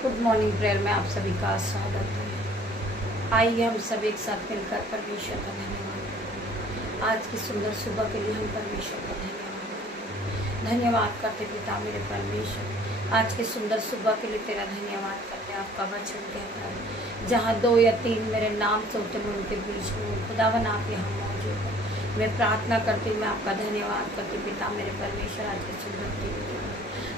Good morning prayer में आप सभी का स्वागत है। आइए हम सब एक साथ मिलकर परमेश्वर का धन्यवाद करें। आज की सुंदर सुबह के लिए हम परमेश्वर का धन्यवाद करते पिता मेरे परमेश्वर। आज की सुंदर सुबह के लिए तेरा धन्यवाद करते। आपका वचन कहता है जहाँ 2 या 3 मेरे नाम से होते हैं उनके बीच में खुदावन आप यहाँ मौजूद है। मैं प्रार्थना करती हूँ, मैं आपका धन्यवाद करती पिता मेरे परमेश्वर। आज की सुंदर दिन,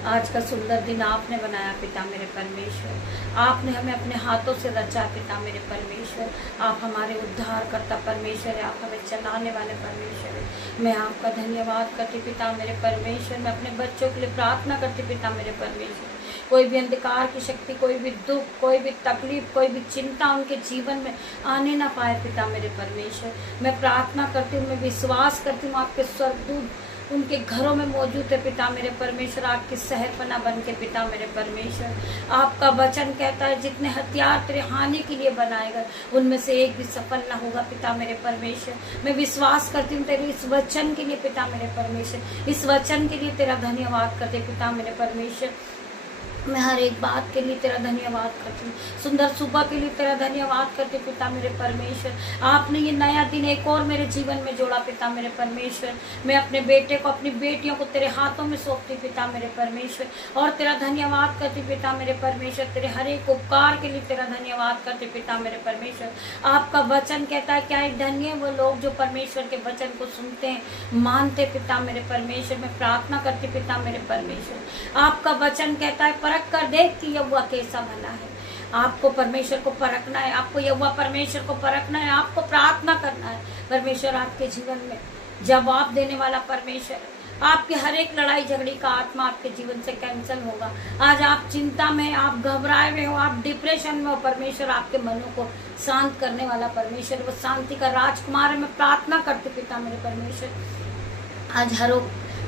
आज का सुंदर दिन आपने बनाया पिता मेरे परमेश्वर। आपने हमें अपने हाथों से रचा पिता मेरे परमेश्वर। आप हमारे उद्धार करता परमेश्वर है, आप हमें चलाने वाले परमेश्वर है। मैं आपका धन्यवाद करती पिता मेरे परमेश्वर। मैं अपने बच्चों के लिए प्रार्थना करती पिता मेरे परमेश्वर। कोई भी अंधकार की शक्ति, कोई भी दुख, कोई भी तकलीफ, कोई भी चिंता उनके जीवन में आने ना पाए पिता मेरे परमेश्वर। मैं प्रार्थना करती हूँ, मैं विश्वास करती हूँ आपके स्वर्गदूत उनके घरों में मौजूद है पिता मेरे परमेश्वर। आपकी सहरपना बन के पिता मेरे परमेश्वर। आपका वचन कहता है जितने हथियार तेरे हानि के लिए बनाए गए उनमें से एक भी सफल ना होगा पिता मेरे परमेश्वर। मैं विश्वास करती हूँ तेरे इस वचन के लिए पिता मेरे परमेश्वर। इस वचन के लिए तेरा धन्यवाद करते पिता मेरे परमेश्वर। मैं हर एक बात के लिए तेरा धन्यवाद करती हूँ। सुंदर सुबह के लिए तेरा धन्यवाद करते पिता मेरे परमेश्वर। आपने ये नया दिन एक और मेरे जीवन में जोड़ा पिता मेरे परमेश्वर। मैं अपने बेटे को, अपनी बेटियों को तेरे हाथों में सौंपती पिता मेरे परमेश्वर और तेरा धन्यवाद करती पिता मेरे परमेश्वर। तेरे हर एक उपकार के लिए तेरा धन्यवाद करते पिता मेरे परमेश्वर। आपका वचन कहता है क्या धन्य है वो लोग जो परमेश्वर के वचन को सुनते हैं, मानते पिता मेरे परमेश्वर। मैं प्रार्थना करती पिता मेरे परमेश्वर। आपका वचन कहता है परख कर देख कि यहोवा कैसा भला है। आपको परमेश्वर को परखना है, आपको यहोवा परमेश्वर को परखना है, आपको प्रार्थना करना है। परमेश्वर आपके जीवन में जवाब देने वाला परमेश्वर है। आपके हर एक लड़ाई झगड़ी का आत्मा आपके जीवन से कैंसिल होगा। आज आप चिंता में, आप घबराए हुए हो, आप डिप्रेशन में हो, परमेश्वर आपके मनों को शांत करने वाला परमेश्वर, वो शांति का राजकुमार है। मैं प्रार्थना करती पिता मेरे परमेश्वर आज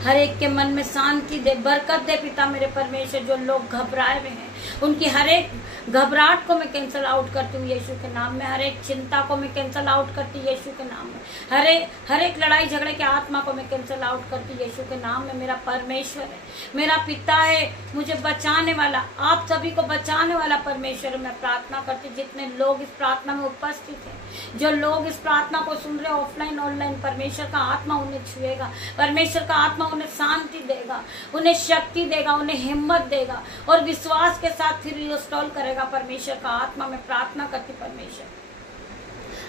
हर एक के मन में शांति दे, बरकत दे पिता मेरे परमेश्वर। जो लोग घबराए हुए हैं उनकी हर एक घबराहट को मैं कैंसिल आउट करती हूँ यीशु के नाम में। हर एक चिंता को मैं कैंसिल आउट करती हूँ यीशु के नाम में। हर एक लड़ाई झगड़े के आत्मा को मैं कैंसिल आउट करती हूँ यीशु के नाम में। मेरा परमेश्वर है, मेरा पिता है, मुझे बचाने वाला, आप सभी को बचाने वाला परमेश्वर। मैं प्रार्थना करती जितने लोग इस प्रार्थना में उपस्थित हैं, जो लोग इस प्रार्थना को सुन रहे ऑफलाइन ऑनलाइन, परमेश्वर का आत्मा उन्हें छुएगा। परमेश्वर का आत्मा उन्हें शांति देगा, उन्हें शक्ति देगा, उन्हें हिम्मत देगा और विश्वास के साथ फिर रिस्टोर करेगा परमेश्वर का आत्मा। में प्रार्थना करती परमेश्वर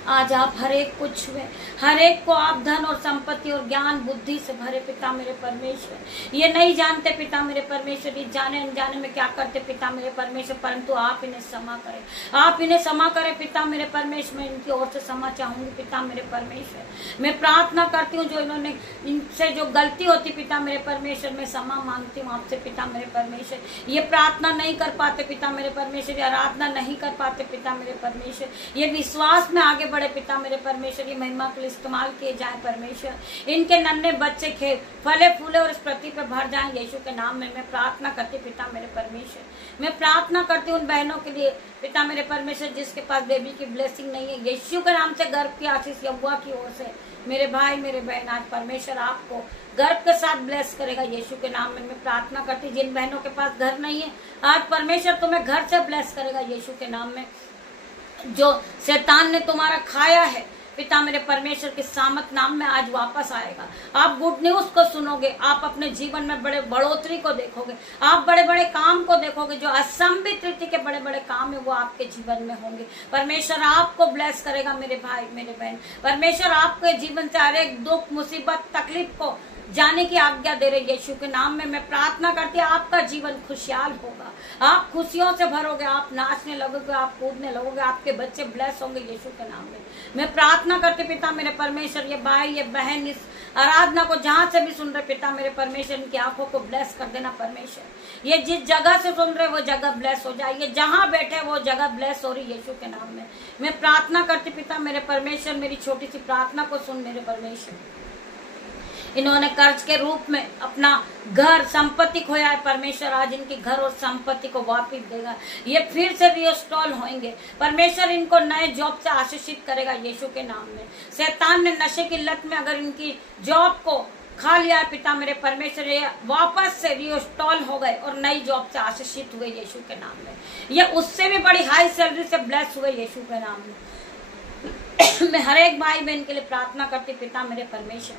आज आप हर एक कुछ में, हर एक को आप धन और संपत्ति और ज्ञान बुद्धि से भरे पिता मेरे परमेश्वर। ये नहीं जानते पिता मेरे परमेश्वर, ये जाने अनजाने में क्या करते पिता मेरे परमेश्वर, परंतु आप इन्हें क्षमा करें, आप इन्हें क्षमा करें पिता मेरे परमेश्वर। मैं इनकी ओर से क्षमा चाहूंगी पिता मेरे परमेश्वर। मैं प्रार्थना करती हूँ जो इन्होंने, इनसे जो गलती होती पिता मेरे परमेश्वर, मैं क्षमा मांगती हूँ आपसे पिता मेरे परमेश्वर। ये प्रार्थना नहीं कर पाते पिता मेरे परमेश्वर, ये आराधना नहीं कर पाते पिता मेरे परमेश्वर, ये विश्वास में आगे बड़े पिता मेरे परमेश्वर, ये महिमा के लिए इस्तेमाल किए जाए परमेश्वर। इनके नन्हे बच्चे फले फूले और इस पृथ्वी पर भर जाएं यीशु के नाम में। मैं प्रार्थना करती पिता मेरे परमेश्वर। मैं प्रार्थना करती उन बहनों के लिए पिता मेरे परमेश्वर जिसके पास बेबी की ब्लेसिंग नहीं है, यीशु के नाम से गर्भ की आशीष यहोवा की ओर से मेरे भाई मेरे बहन आज परमेश्वर आपको गर्भ के साथ ब्लेस करेगा यीशु के नाम में। मैं प्रार्थना करती जिन बहनों के पास घर नहीं है आज परमेश्वर तुम्हें घर से ब्लेस करेगा यीशु के नाम में। जो शैतान ने तुम्हारा खाया है पिता मेरे परमेश्वर के सामत नाम में आज वापस आएगा। आप गुड न्यूज को सुनोगे, आप अपने जीवन में बड़े बढ़ोतरी को देखोगे, आप बड़े बड़े काम को देखोगे। जो असंभित रीति के बड़े बड़े काम है वो आपके जीवन में होंगे। परमेश्वर आपको ब्लेस करेगा मेरे भाई मेरे बहन। परमेश्वर आपके जीवन से हर एक दुख मुसीबत तकलीफ को जाने की आज्ञा दे रहे यीशु के नाम में। मैं प्रार्थना करती हूँ आपका जीवन खुशहाल होगा, आप खुशियों से भरोगे, आप नाचने लगोगे, आप कूदने लगोगे, आपके बच्चे ब्लेस होंगे यीशु के नाम में। मैं प्रार्थना करती पिता मेरे परमेश्वर, ये भाई ये बहन इस आराधना को जहां से भी सुन रहे पिता मेरे परमेश्वर, इनकी आंखों को ब्लेस कर देना परमेश्वर। ये जिस जगह से सुन रहे वो जगह ब्लेस हो जाए, ये जहां बैठे वो जगह ब्लेस हो रही यीशु के नाम में। मैं प्रार्थना करती पिता मेरे परमेश्वर, मेरी छोटी सी प्रार्थना को सुन मेरे परमेश्वर। इन्होंने कर्ज के रूप में अपना घर संपत्ति खोया है परमेश्वर, आज इनके घर और संपत्ति को वापस देगा। ये फिर से रिस्टोर होंगे परमेश्वर, इनको नए जॉब से आशीषित करेगा यीशु के नाम में। शैतान ने नशे की लत में अगर इनकी जॉब को खा लिया है पिता मेरे परमेश्वर, ये वापस से रिस्टॉल हो गए और नई जॉब से आशीषित हुए यीशु के नाम में। ये उससे भी बड़ी हाई सैलरी से ब्लेस हुए यीशु के नाम में। मैं हर एक भाई बहन के लिए प्रार्थना करती पिता मेरे परमेश्वर,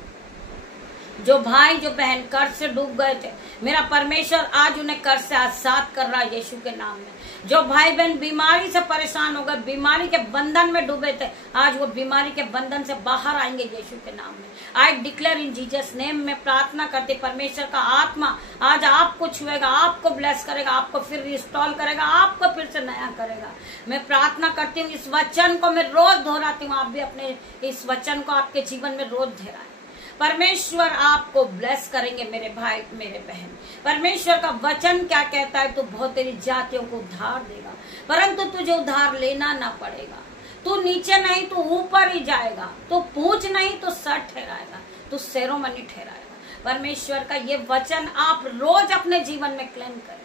जो भाई जो बहन कर्ज से डूब गए थे, मेरा परमेश्वर आज उन्हें कर्ज से आजाद कर रहा है यीशु के नाम में। जो भाई बहन बीमारी से परेशान हो गए, बीमारी के बंधन में डूबे थे, आज वो बीमारी के बंधन से बाहर आएंगे यीशु के नाम में। I declare in Jesus name में प्रार्थना करते परमेश्वर का आत्मा आज आपको छुएगा, आपको ब्लेस करेगा, आपको फिर रिस्टॉल करेगा, आपको फिर से नया करेगा। मैं प्रार्थना करती हूँ, इस वचन को मैं रोज दोहराती हूँ, आप भी अपने इस वचन को आपके जीवन में रोज दोहराएं। परमेश्वर आपको ब्लेस करेंगे मेरे भाई मेरे बहन। परमेश्वर का वचन क्या कहता है? तू बहुत तेरी जातियों को उद्धार देगा, परंतु तुझे उद्धार लेना ना पड़ेगा। तू नीचे नहीं तो ऊपर ही जाएगा, तू पूंछ नहीं तो सर ठहराएगा, तू सेरोमनी ठहराएगा। परमेश्वर का ये वचन आप रोज अपने जीवन में क्लेम करें।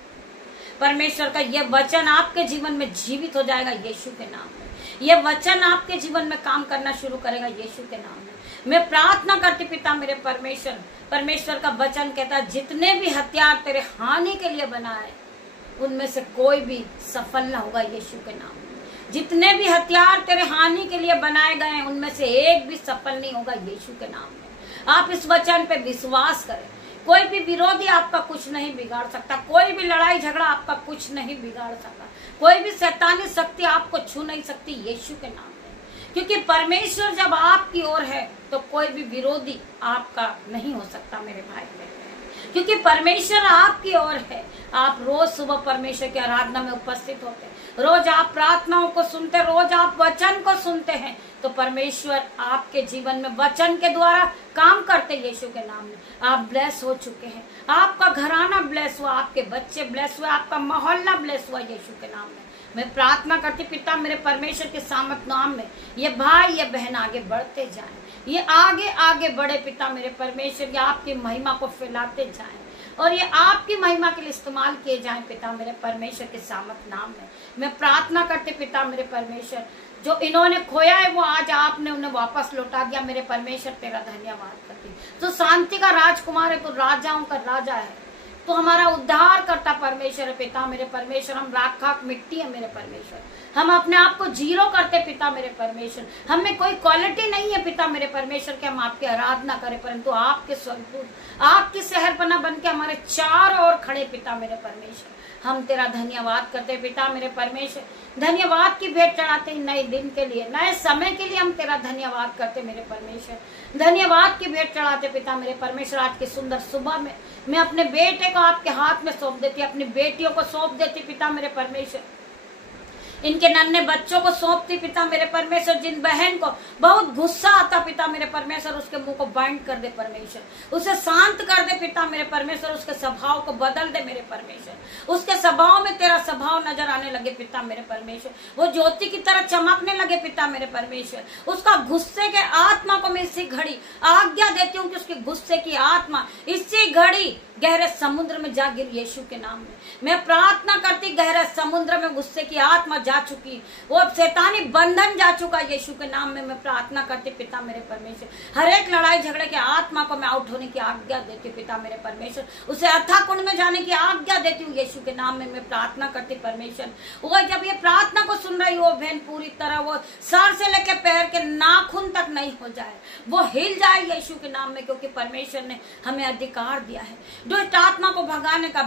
परमेश्वर का ये वचन आपके जीवन में जीवित हो जाएगा यीशु के नाम में। ये वचन आपके जीवन में काम करना शुरू करेगा यीशु के नाम में। मैं प्रार्थना करती पिता मेरे परमेश्वर, परमेश्वर का वचन कहता है जितने भी हथियार तेरे हानि के लिए बनाए उनमें से कोई भी सफल ना होगा यीशु के नाम में। जितने भी हथियार तेरे हानि के लिए बनाए गए हैं उनमें से एक भी सफल नहीं होगा यीशु के नाम में। आप इस वचन पे विश्वास करें। कोई भी विरोधी आपका कुछ नहीं बिगाड़ सकता, कोई भी लड़ाई झगड़ा आपका कुछ नहीं बिगाड़ सकता, कोई भी शैतानी शक्ति आपको छू नहीं सकती यीशु के नाम में। क्योंकि परमेश्वर जब आपकी ओर है तो कोई भी विरोधी आपका नहीं हो सकता मेरे भाई बहन, क्योंकि परमेश्वर आपकी ओर है। आप रोज सुबह परमेश्वर की आराधना में उपस्थित होते हैं, रोज आप प्रार्थनाओं को सुनते, रोज आप वचन को सुनते हैं, तो परमेश्वर आपके जीवन में वचन के द्वारा काम करते यीशु के नाम में। आप ब्लेस हो चुके हैं, आपका घराना ब्लेस हुआ, आपके बच्चे ब्लेस हुए, आपका मोहल्ला ब्लेस हुआ यीशु के नाम में। मैं प्रार्थना करती पिता मेरे परमेश्वर के सामर्थ नाम में ये भाई ये बहन आगे बढ़ते जाएं, ये आगे आगे बढ़े पिता मेरे परमेश्वर, ये आपकी महिमा को फैलाते जाएं और ये आपकी महिमा के लिए इस्तेमाल किए जाएं पिता मेरे परमेश्वर के सामर्थ नाम में। मैं प्रार्थना करते पिता मेरे परमेश्वर, जो इन्होंने खोया है वो आज आपने उन्हें वापस लौटा दिया मेरे परमेश्वर, तेरा धन्यवाद करती। तो शांति का राजकुमार है, तो राजाओं का राजा है, तो हमारा उद्धार करता परमेश्वर है पिता मेरे परमेश्वर। हम राख खाक मिट्टी है मेरे परमेश्वर, हम अपने आप को जीरो करते पिता मेरे परमेश्वर। हमें कोई क्वालिटी नहीं है पिता मेरे परमेश्वर के हम आपकी आराधना करें, परंतु आपके स्वरूप आपकी शहरपना बन के हमारे चारों ओर खड़े पिता मेरे परमेश्वर। हम तेरा धन्यवाद करते पिता मेरे परमेश्वर, धन्यवाद की भेंट चढ़ाते नए दिन के लिए, नए समय के लिए हम तेरा धन्यवाद करते मेरे परमेश्वर। धन्यवाद की भेंट चढ़ाते पिता मेरे परमेश्वर। आज की सुंदर सुबह में मैं अपने बेटे को आपके हाथ में सौंप देती, अपनी बेटियों को सौंप देती पिता मेरे परमेश्वर, इनके नन्हे बच्चों को सौंपती पिता मेरे परमेश्वर। जिन बहन को बहुत गुस्सा आता पिता मेरे परमेश्वर, उसके मुंह को बाइंड कर दे परमेश्वर, उसे शांत कर दे पिता मेरे परमेश्वर, उसके स्वभाव को बदल दे मेरे परमेश्वर, उसके स्वभाव में तेरा स्वभाव नजर आने लगे पिता मेरे परमेश्वर, वो ज्योति की तरह चमकने लगे पिता मेरे परमेश्वर। उसका गुस्से के आत्मा को मैं इसी घड़ी आज्ञा देती हूँ कि उसके गुस्से की आत्मा इसी घड़ी गहरे समुद्र में जा गिर यीशु के नाम में। मैं प्रार्थना करती गहरे समुद्र में गुस्से की आत्मा जा चुकी, वो शैतानी बंधन जा चुका यीशु के नाम में। मैं प्रार्थना करती पिता मेरे परमेश्वर, हर एक लड़ाई झगड़े की आत्मा को मैं आउट होने की आज्ञा देती पिता मेरे परमेश्वर, उसे अथाह कुंड में जाने की आज्ञा देती हूँ यीशु के नाम में। मैं प्रार्थना करती परमेश्वर, वो जब ये प्रार्थना को सुन रही हो बहन पूरी तरह वो सर से लेकर पैर के नाखून तक नहीं हो जाए, वो हिल जाए यीशु के नाम में, क्योंकि परमेश्वर ने हमें अधिकार दिया है दुष्ट आत्मा को भगाने का,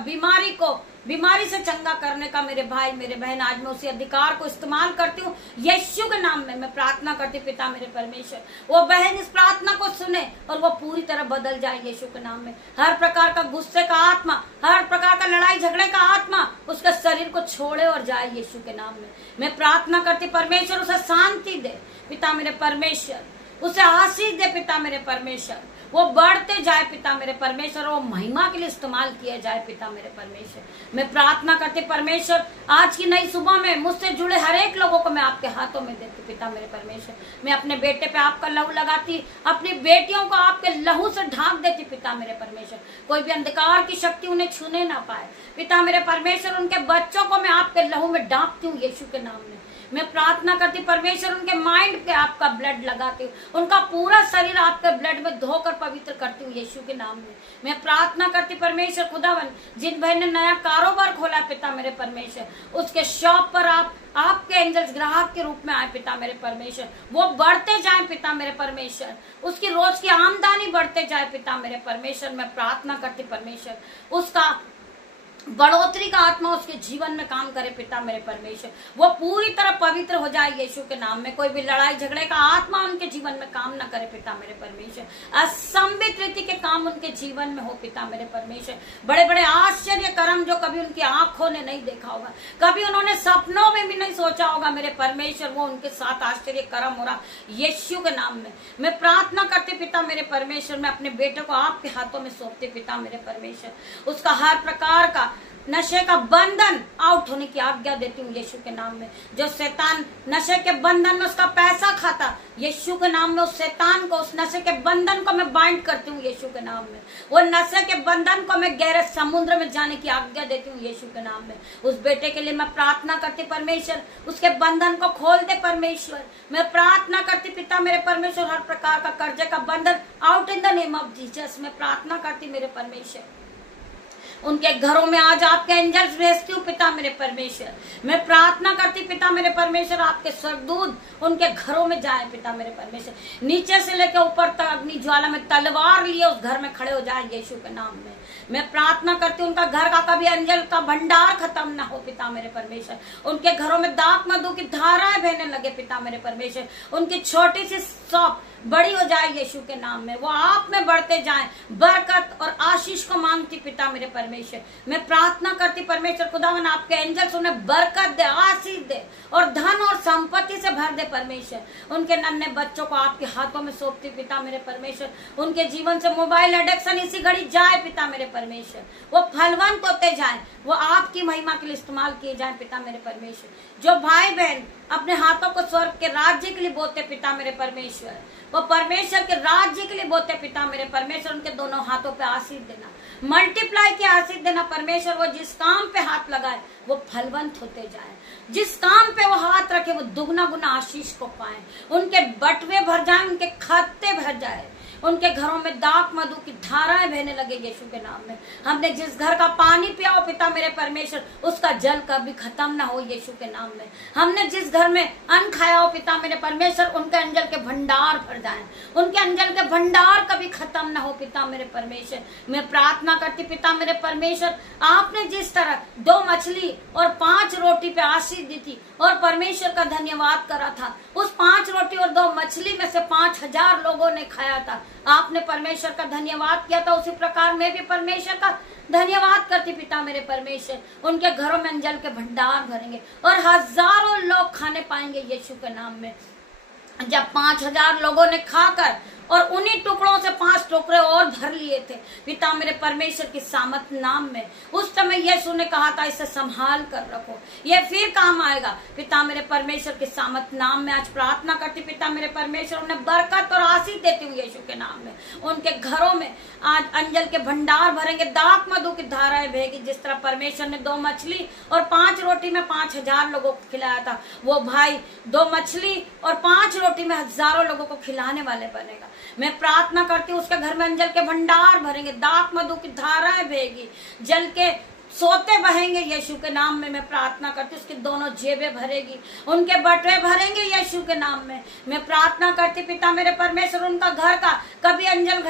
बीमारी से चंगा करने का। मेरे भाई मेरे बहन आज मैं उसी अधिकार को इस्तेमाल करती हूँ यीशु के नाम में। मैं प्रार्थना करती पिता मेरे परमेश्वर, वो बहन इस प्रार्थना को सुने और वो पूरी तरह बदल जाए यीशु के नाम में। हर प्रकार का गुस्से का आत्मा, हर प्रकार का लड़ाई झगड़े का आत्मा उसके शरीर को छोड़े और जाए यीशु के नाम में। मैं प्रार्थना करती परमेश्वर उसे शांति दे पिता मेरे परमेश्वर, उसे आशीष दे पिता मेरे परमेश्वर, वो बढ़ते जाए पिता मेरे परमेश्वर, वो महिमा के लिए इस्तेमाल किया जाए पिता मेरे परमेश्वर। मैं प्रार्थना करती परमेश्वर आज की नई सुबह में मुझसे जुड़े हर एक लोगों को मैं आपके हाथों में देती पिता मेरे परमेश्वर। मैं अपने बेटे पे आपका लहू लगाती, अपनी बेटियों को आपके लहू से ढांक देती पिता मेरे परमेश्वर, कोई भी अंधकार की शक्ति उन्हें छूने ना पाए पिता मेरे परमेश्वर। उनके बच्चों को मैं आपके लहू में ढांकती हूँ यीशु के नाम में। मैं प्रार्थना करती परमेश्वर उनके माइंड पे आपका ब्लड लगाती हूँ, उनका पूरा शरीर आपके ब्लड में धोकर पवित्र करती हूँ यीशु के नाम में। मैं प्रार्थना करती परमेश्वर खुदावन, जिन भाई ने नया कारोबार खोला पिता मेरे परमेश्वर, उसके शॉप पर आपके एंजल्स ग्राहक के रूप में आए पिता मेरे परमेश्वर, वो बढ़ते जाए पिता मेरे परमेश्वर, उसकी रोज की आमदनी बढ़ते जाए पिता मेरे परमेश्वर। मैं प्रार्थना करती परमेश्वर उसका बढ़ोतरी का आत्मा उसके जीवन में काम करे पिता मेरे परमेश्वर, वो पूरी तरह पवित्र हो जाए यीशु के नाम में। कोई भी लड़ाई झगड़े का आत्मा उनके जीवन में काम ना करे पिता मेरे परमेश्वर। असंबित रीति के काम उनके जीवन में हो पिता मेरे परमेश्वर। बड़े बड़े आश्चर्य कर्म जो कभी उनकी आंखों ने नहीं देखा होगा, कभी उन्होंने सपनों में भी नहीं सोचा होगा मेरे परमेश्वर, वो उनके साथ आश्चर्य कर्म हो रहा यीशु के नाम में। मैं प्रार्थना करती पिता मेरे परमेश्वर, मैं अपने बेटे को आपके हाथों में सौंपती पिता मेरे परमेश्वर। उसका हर प्रकार का नशे का बंधन आउट होने की आज्ञा देती हूँ यीशु के नाम में। जो शैतान नशे के बंधन में उसका पैसा खाता, यीशु के नाम में उस शैतान को, उस नशे के बंधन को मैं बाइंड करती हूँ यीशु के नाम में। वो नशे के बंधन को मैं गहरे समुद्र में जाने की आज्ञा देती हूँ यीशु के नाम में। उस बेटे के लिए मैं प्रार्थना करती परमेश्वर, उसके बंधन को खोल दे परमेश्वर। मैं प्रार्थना करती पिता मेरे परमेश्वर, हर प्रकार का कर्जे का बंधन out in the name of Jesus. मैं प्रार्थना करती मेरे परमेश्वर, उनके घरों में आज आपके एंजल्स भेजती हूँ पिता मेरे परमेश्वर। मैं प्रार्थना करती पिता मेरे परमेश्वर, आपके स्वर्गदूत उनके घरों में जाए पिता मेरे परमेश्वर, नीचे से लेकर ऊपर तक अग्नि ज्वाला में तलवार लिए उस घर में खड़े हो जाए यीशु के नाम में। मैं प्रार्थना करती हूँ उनका घर का कभी अंजल का भंडार खत्म ना हो पिता मेरे परमेश्वर। उनके घरों में दाख मधु की धाराएं बहने लगे पिता मेरे परमेश्वर। उनकी छोटी सी शॉप बड़ी हो जाए यीशु के नाम में, वो आप में बढ़ते जाएं। बरकत और आशीष को मांगती पिता मेरे परमेश्वर। मैं प्रार्थना करती परमेश्वर खुदावन, आपके एंजल्स उन्हें बरकत दे, आशीष दे और धन और संपत्ति से भर दे परमेश्वर। उनके नन्हे बच्चों को आपके हाथों में सौंपती पिता मेरे परमेश्वर। उनके जीवन से मोबाइल एडिक्शन इसी घड़ी जाए पिता मेरे परमेश्वर। वो फलवंत होते जाए, वो आपकी महिमा के लिए इस्तेमाल किए जाए पिता मेरे परमेश्वर। जो भाई बहन अपने हाथों को स्वर्ग के राज्य के लिए बोते पिता मेरे परमेश्वर, वो परमेश्वर के राज्य के लिए बोते पिता मेरे परमेश्वर। उनके दोनों हाथों पे आशीष देना, मल्टीप्लाई की आशीष देना परमेश्वर। वो जिस काम पे हाथ लगाए वो फलवंत होते जाए, जिस काम पे वो हाथ रखे वो दुगना गुना आशीष को पाए। उनके बटवे भर जाए, उनके खाते भर जाए, उनके घरों में दाख मधु की धाराएं बहने लगे यीशु के नाम में। हमने जिस घर का पानी पिया हो पिता मेरे परमेश्वर, उसका जल कभी खत्म ना हो यीशु के नाम में। हमने जिस घर में अन्न खाया हो पिता मेरे परमेश्वर, उनके अंजल के भंडार भर जाएं, उनके अंजल के भंडार कभी खत्म ना हो पिता मेरे परमेश्वर। मैं प्रार्थना करती पिता मेरे परमेश्वर, आपने जिस तरह 2 मछली और 5 रोटी पे आशीष दी थी और परमेश्वर का धन्यवाद करा था, उस 5 रोटी और 2 मछली में से 5000 लोगों ने खाया था। आपने परमेश्वर का धन्यवाद किया था, उसी प्रकार मैं भी परमेश्वर का धन्यवाद करती पिता मेरे परमेश्वर। उनके घरों में अंजल के भंडार भरेंगे और हजारों लोग खाने पाएंगे यीशु के नाम में। जब 5000 लोगों ने खाकर और उन्हीं टुकड़ों से 5 टुकड़े और भर लिए थे पिता मेरे परमेश्वर की सामत नाम में, उस समय यीशु ने कहा था इसे संभाल कर रखो, ये फिर काम आएगा पिता मेरे परमेश्वर की सामत नाम में। आज प्रार्थना करती पिता मेरे परमेश्वर, उन्हें बरकत और आशीष देती हूँ यीशु के नाम में। उनके घरों में आज अंजल के भंडार भरेंगे, दाख मधु की धाराएं बहेगी। जिस तरह परमेश्वर ने 2 मछली और 5 रोटी में 5000 लोगों को खिलाया था, वो भाई 2 मछली और 5 रोटी में हजारों लोगों को खिलाने वाले बनेगा। मैं प्रार्थना करती हूँ उसके घर में अंजल के भंडार भरेंगे, दाख मधु की धाराएं बहेगी, जल के सोते बहेंगे यीशु के नाम में। मैं प्रार्थना करती हूँ उसकी दोनों जेबें भरेगी, उनके बटवे भरेंगे यीशु के नाम में। मैं प्रार्थना करती पिता मेरे परमेश्वर, उनका घर का कभी अंजल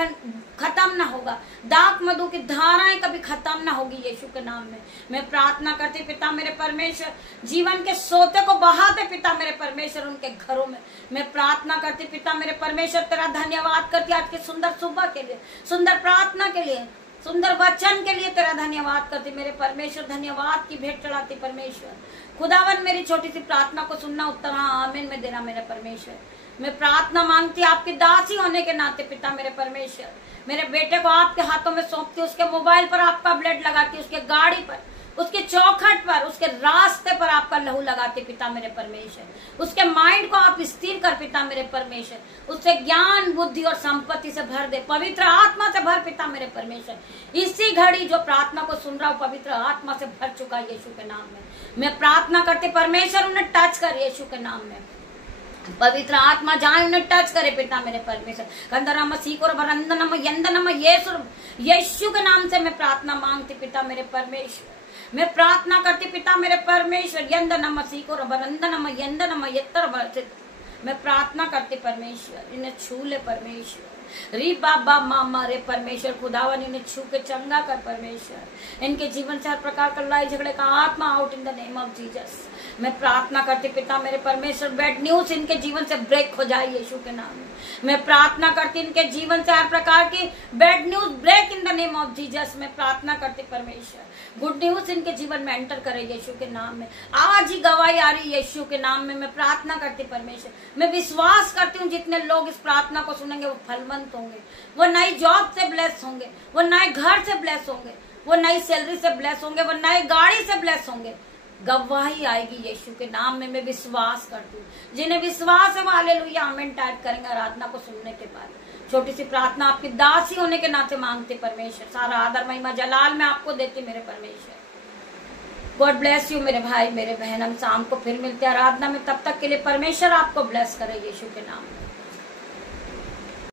खत्म ना होगा, दाख मधु की धाराएं कभी खत्म ना होगी यीशु के नाम में। मैं प्रार्थना करती पिता मेरे परमेश्वर, जीवन के सोते को बहाते पिता मेरे परमेश्वर उनके घरों में। मैं प्रार्थना करती पिता मेरे परमेश्वर, तेरा धन्यवाद करती आज के सुंदर सुबह के लिए, सुंदर प्रार्थना के लिए, सुंदर वचन के लिए तेरा धन्यवाद करती मेरे परमेश्वर। धन्यवाद की भेंट चढ़ाती परमेश्वर। खुदावन मेरी छोटी सी प्रार्थना को सुनना, उत्तर हाँ आमीन में देना मेरे परमेश्वर। मैं प्रार्थना मांगती आपकी दासी होने के नाते पिता मेरे परमेश्वर, मेरे बेटे को आपके हाथों में सौंपती, उसके मोबाइल पर आपका ब्लड लगाती, उसके गाड़ी पर, उसके चौखट पर, उसके रास्ते पर आपका लहू लगाते पिता मेरे परमेश्वर। उसके माइंड को आप स्थिर कर पिता मेरे परमेश्वर। उससे ज्ञान बुद्धि और संपत्ति से भर दे, पवित्र आत्मा से भर पिता मेरे परमेश्वर। इसी घड़ी जो प्रार्थना को सुन रहा हूँ पवित्र आत्मा से भर चुका है यीशु के नाम में। मैं प्रार्थना करते परमेश्वर उन्हें टच कर यीशु के नाम में। पवित्र आत्मा जाए उन्हें टच करे पिता मेरे परमेश्वर। कंदरम सीकोर बरंदनम यंदनम यीशु के नाम से मैं प्रार्थना मांगती पिता मेरे परमेश्वर। मैं प्रार्थना करती पिता मेरे परमेश्वर। यंदनम सीकोर बरंदनम यंदनम यत्तर मैं प्रार्थना करती परमेश्वर, इन्हें छू ले परमेश्वर। री बाबा मामा रे परमेश्वर, खुदावन इन्हें छू के चंगा कर परमेश्वर। इनके जीवन से हर प्रकार का लड़ाई झगड़े का आत्मा out in the name of Jesus. मैं प्रार्थना करती पिता मेरे परमेश्वर, बैड न्यूज इनके जीवन से ब्रेक हो जाए यीशु के नाम में। मैं प्रार्थना करती इनके जीवन से हर प्रकार की bad news break in the name of Jesus. मैं प्रार्थना करती परमेश्वर, गुड न्यूज इनके जीवन में एंटर करे यीशु के नाम में। आज ही गवाही आ रही यीशु के नाम में। मैं प्रार्थना करती परमेश्वर, मैं विश्वास करती हूँ जितने लोग इस प्रार्थना को सुनेंगे वो फलवंत होंगे, वो नई जॉब से ब्लेस होंगे, वो नए घर से ब्लेस होंगे, वो नई सैलरी से ब्लेस होंगे, वो नए गाड़ी से ब्लेस होंगे। गवाही आएगी यीशु के नाम में। मैं विश्वास करती हूँ। जिन्हें विश्वास है वो हालेलुया आमीन टाइप करेंगे आराधना को सुनने के बाद। छोटी सी प्रार्थना आपकी दासी होने के नाते मांगते परमेश्वर। सारा आदर महिमा जलाल मैं आपको देती मेरे परमेश्वर। गॉड ब्लेस यू मेरे भाई मेरे बहन। हम शाम को फिर मिलते हैं आराधना में। तब तक के लिए परमेश्वर आपको ब्लेस करे यीशु के नाम में।